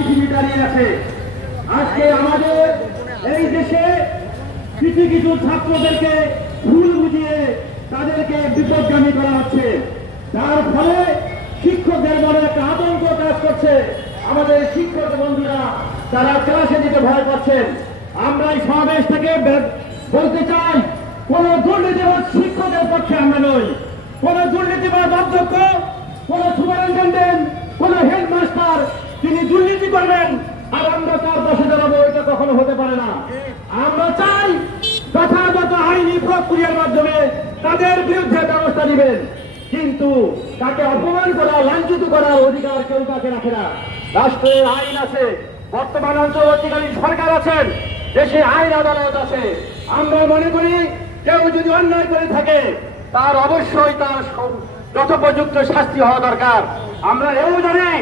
পৃথিবী দাঁড়িয়ে আছে। আজকে আমাদের এই দেশে কিছু কিছু ছাত্রদেরকে ভুল বুঝিয়ে তাদেরকে বিপদগামী করা হচ্ছে, যার ফলে শিক্ষকদের মনে একটা আতঙ্ক কাজ করছে। আমাদের শিক্ষক বন্ধুরা তারা ক্লাসে দিতে ভয় পাচ্ছেন। আমরা এই সমাবেশ থেকে বলতে চাই, কোন দুর্নীতিবাদ শিক্ষকের পক্ষে আমরা নই। কোন দুর্নীতিবাদ অধ্যক্ষ, কোন সুপারিনটেন্ডেন্ট, কোন হেডমাস্টার তিনি দুর্নীতি করবেন আর আমরা তার পাশে দাঁড়াবো, এটা কখনো হতে পারে না। আমরা চাই যথাযথ আইনি প্রক্রিয়ার মাধ্যমে তাদের বিরুদ্ধে ব্যবস্থা নেবেন, কিন্তু তাকে অপমান করা, লাঞ্ছিত করার অধিকার কেউ তাকে রাখে না। রাষ্ট্রের আইন আছে, বর্তমান অন্তর্বর্তীকালীন সরকার আছেন, দেশে আইন আদালত আছে। আমরা মনে করি কেউ যদি অন্যায় করে থাকে তার অবশ্যই তার যথোপযুক্ত শাস্তি হওয়া দরকার। আমরা এও জানি,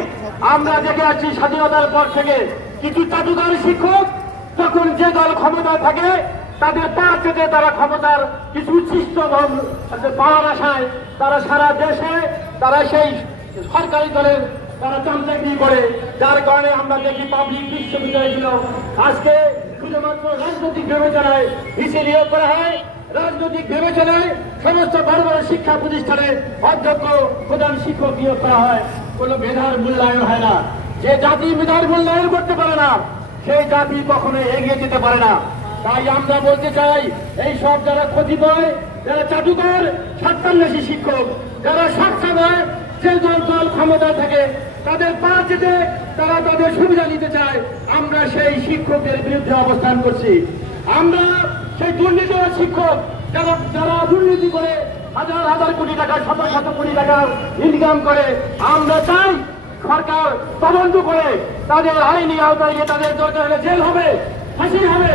আমরা দেখে আছি স্বাধীনতার পর থেকে কিছু জাদুঘর শিক্ষক যখন যে দল ক্ষমতায় থাকে তাদের পা চেটে তারা ক্ষমতার কিছু উচ্ছিষ্ট পাওয়ার আশায় তারা সারা দেশে তারা সেই সরকারি দলের তারা চামচাগিরি করে, যার কারণে আমরা দেখি পাবলিক বিশ্ববিদ্যালয়গুলো আজকে শুধুমাত্র রাজনৈতিক বিবেচনায় নিয়োগ করা হয়। রাজনৈতিক বিবেচনায় সমস্ত বড় বড় শিক্ষা প্রতিষ্ঠানে অধ্যক্ষ, প্রধান শিক্ষক নিয়োগ করা হয়, কোন মেধার মূল্যায়ন হয় না। যে জাতি মেধার মূল্যায়ন করতে পারে না সেই জাতি কখনো এগিয়ে যেতে পারে না। তাই আমরা বলতে চাই, এই সব যারা কতিপয় যারা জাদুকর স্বার্থান্বেষী শিক্ষক, যারা সবসময় যে দল ক্ষমতা থাকে তাদের পা চেটে তারা তাদের সুবিধা নিতে চায়, আমরা সেই শিক্ষকদের বিরুদ্ধে অবস্থান করছি। আমরা সেই দুর্নীতি শিক্ষক যারা দুর্নীতি করে হাজার হাজার কোটি টাকা, শত শত কোটি টাকা ইনকাম করে, আমরা চাই সরকার তদন্ত করে তাদের আইনি আওতায় তাদের দরকার হলে জেল হবে, ফাঁসি হবে।